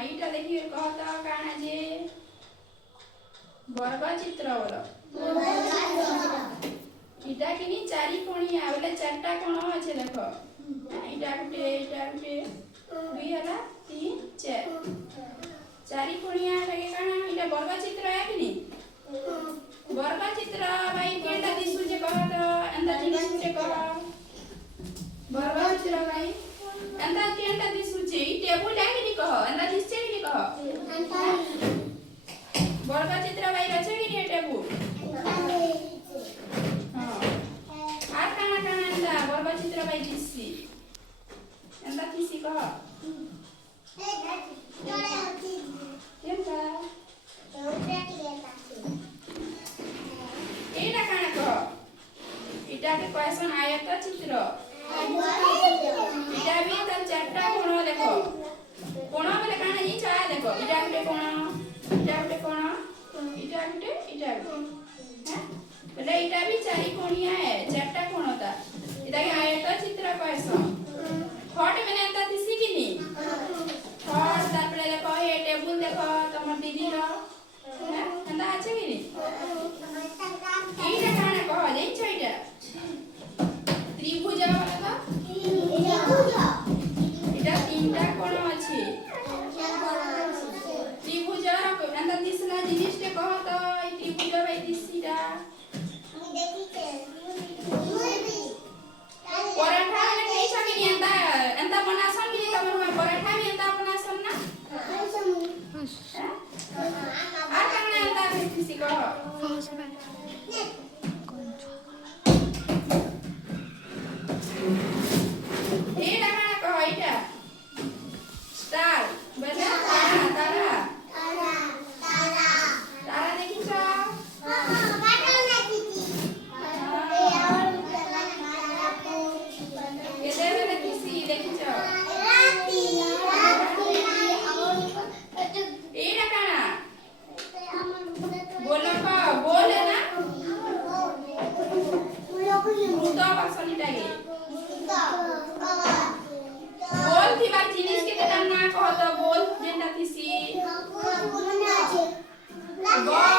ଏଇଟା ଦେଖିବେ କହ ତ କାଣା ଯେ ବର୍ଗ ଚିତ୍ର ବୋଲ इटा किनी चारि कोणिया बोले चारटा कोण আছে দেখো এইটা গুটে দুই হলা তিন চার चारि कोणिया লাগে কানা এটা বর্গ চিত্র কিনি বর্গ চিত্র ভাই কেনটা দিসুছে কহ তো এন্তা দিসুছে কহ বর্গ চিত্র ভাই এন্তা কেনটা দিসুছে এই টেবুল কিনি কহ এন্তা দিসছে কিনি কহ বর্গ চিত্র ভাই আছে কিনি টেবুল चित्र भाई दिसी एंदा दिसी कह एंदा एटा काना कह इटा के क्वेश्चन आयत चित्र इटा भी त चारटा कोण देखो कोण बोले काना ई छाया देखो इटा गुटे कोण इटा गुटे हैं बोले इटा भी चारि कोणिया है चारटा कोण होता इटा के आयत चित्र कैसा थॉट मैंने अंता दिसी कि नहीं थॉट तारपरे देखो ये टेबल देखो तमर दीदी रो हैं अंता अच्छे कि नहीं एटा काना कह ले छइटा त्रिभुज वाला तो इटा तीनटा कोण अछि त्रिभुज अंता दिसला जिनिस के कह तो ई त्रिभुज भाई दिसीटा हम देखि के पराठा ने कई सके नि एंता एंता बनासन कि तमर में पराठा भी एंता बनासन ना आ कने एंता किसी को ए लगाना कहो इटा स्टार बना तारा तारा देखि छ God